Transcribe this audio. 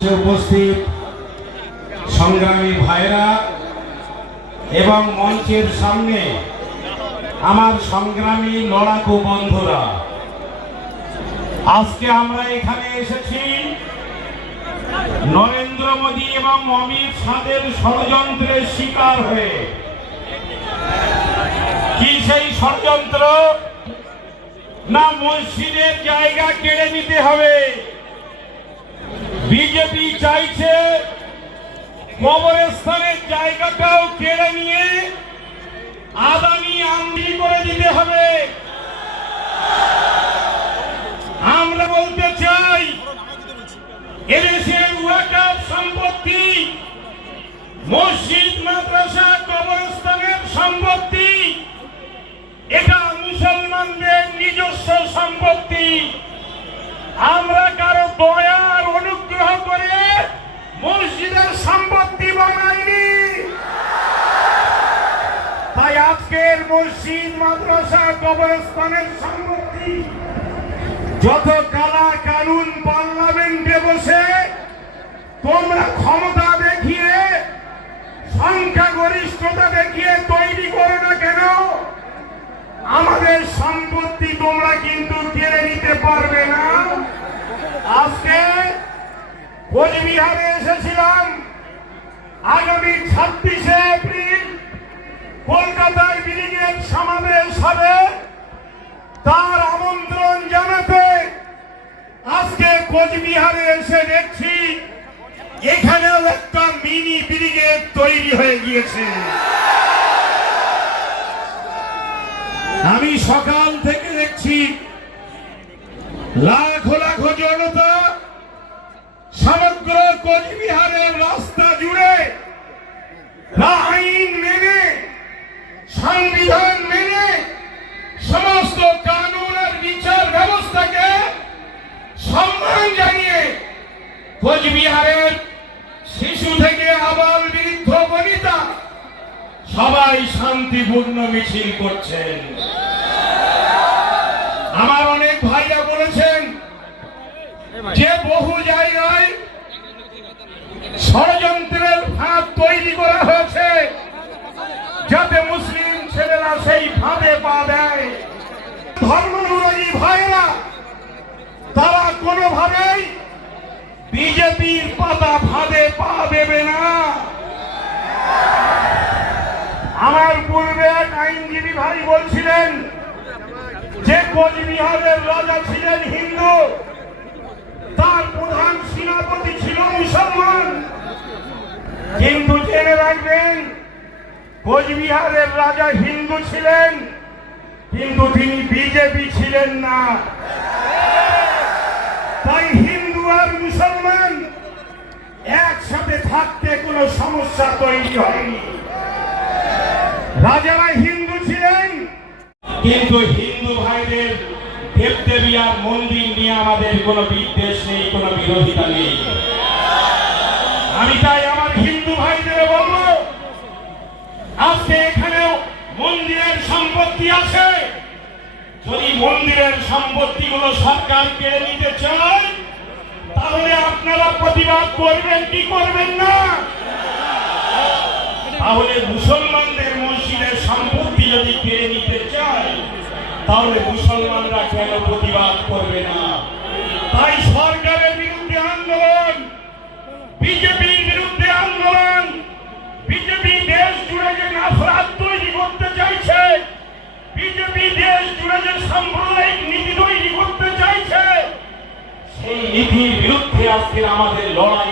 উপস্থিত সংগ্রামী ভাইরা এবং মঞ্চের সামনে আমার সংগ্রামী লড়াকু বন্ধুরা, আজকে আমরা এখানে এসেছি নরেন্দ্র মোদী এবং অমিত শাহের ষড়যন্ত্রের শিকার হয়ে। কি সেই ষড়যন্ত্র? না মসজিদের জায়গা কেড়ে নিতে হবে। বিজেপি চাইছে। কবরস্থানের জায়গাটাও কেড়ে নিয়ে আদানি আমদি করে দিতে হবে। আমরা বলতে চাই, এদেশের ওয়াকাফ সম্পত্তি, মসজিদ, মাদ্রাসা, কবরস্থানের সম্পত্তি, এটা মুসলমানদের নিজস্ব সম্পত্তি। আমরা কারও দয়ার অনুগ্রহ করে মসজিদের সম্পত্তি বানাইনি তাই আজকের মসজিদ, মাদ্রাসা, কবরস্থানের সম্পত্তি যত কালা কানুন পার্লামেন্টে বসে তোমরা ক্ষমতা দেখিয়ে সংখ্যা গরিষ্ঠতা দেখিয়ে তৈরি করো না কেন, আমাদের সম্পত্তি তোমরা কিন্তু কেড়ে নিতে পারবে না। আজকে কোচবিহারে এসেছিলাম। আগামী ছাব্বিশে এপ্রিল কলকাতায় ব্রিগেড সমাবেশ হবে। তার আমন্ত্রণ জানাতে আজকে কোচবিহারে এসে দেখছি, এখানেও একটা মিনি ব্রিগেড তৈরি হয়ে গিয়েছে। আমি সকাল থেকে দেখছি, লাখো লাখো জনতা সমগ্র কোচবিহারের রাস্তা জুড়ে আইন মেনে, সংবিধান মেনে সমস্ত কানুন আর বিচার ব্যবস্থাকে সম্মান জানিয়ে কোচবিহারের শিশু থেকে আবাল বৃদ্ধ বনিতা সবাই শান্তিপূর্ণ মিছিল করছেন আমার অনেক ভাইরা বলেছেন যে বহু জায়গায় ষড়যন্ত্রের ফাঁদ তৈরি করা হয়েছে। যাতে মুসলিম ছেলেরা সেই ফাঁদে পা দেয়। ধর্মানুরাগী ভাইরা তারা কোনোভাবেই বিজেপির পাতা ফাঁদে পা দেবে না। আমার পূর্বে এক আইনজীবী ভাই বলছিলেন যে কোচবিহারের রাজা ছিলেন হিন্দু। কিন্তু জেনে রাখবেন, কোচবিহারের রাজা হিন্দু ছিলেন, কিন্তু তিনি বিজেপি ছিলেন না। তাই হিন্দু আর মুসলমান একসাথে থাকতে কোনো সমস্যা তৈরি হয়নি। রাজারা হিন্দু ছিলেন, কিন্তু হিন্দু ভাইদের দেবদেবী আর মন্দির নিয়ে আমাদের কোনো বিদ্বেষ নেই, কোনো বিরোধিতা নেই। আমি তাই আমার হিন্দু তাহলে আপনারা প্রতিবাদ করবেন, কি করবেন না? তাহলে মুসলমানদের মসজিদের সম্পত্তি যদি কেড়ে নিতে চায়, তাহলে মুসলমানরা কেন প্রতিবাদ করবে না? চাইছে সেই আমাদের লড়াই